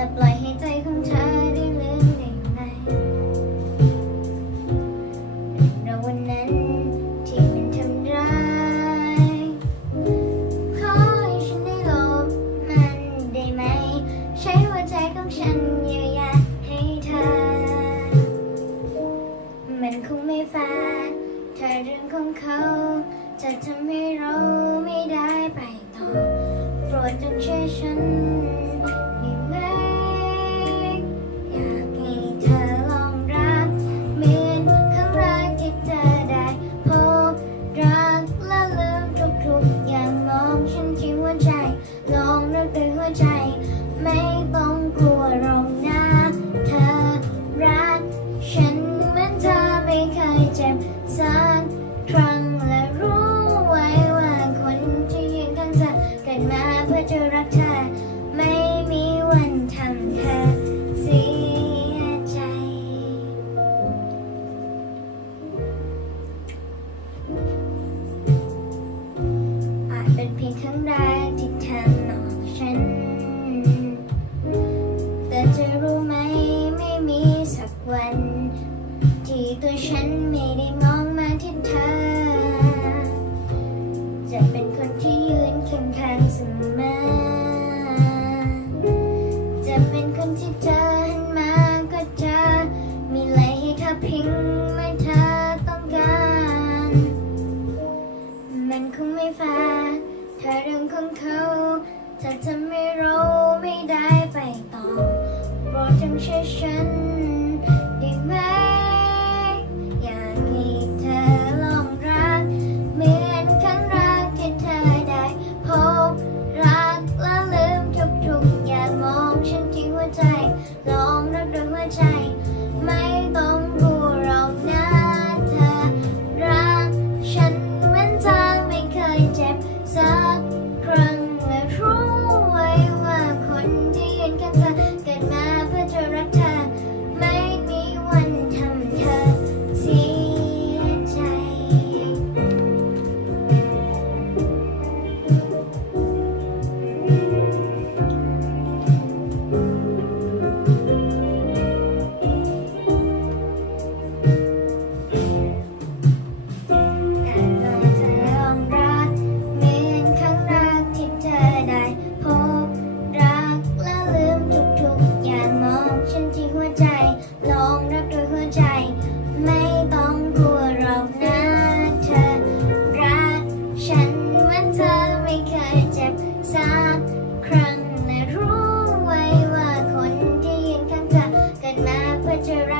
และปล่อยให้ใจของเธอได้ลืมได้ไหมเราวันนั้นที่มันทำร้าย ขอให้ฉันได้ลบมันได้ไหม ใช้หัวใจของฉันเยียวยาให้เธอ มันคงไม่แฟร์ถ้าเรื่องของเขา จะทำให้เราไม่ได้ไปต่อ โปรดจงเชื่อฉัน มาเพื่อจะรักเธอ ไม่มีวันทำเธอเสียใจ อาจเป็นเพียงครั้งแรกที่เธอหลอฉัน แต่จะรู้ไหมไม่มีสักวัน ที่ตัวฉันไม่ได้มองมาที่เธอ จะเป็นคนที่ งไม่แฟร์เธอเรื่องของเขาจะนจะไม่รู้ไม่ได้ไปต่อ เคยเจ็บสักครั้งและรู้ไว้ว่าคนที่ยืนข้างเธอเกิดมาเพื่อจะรัก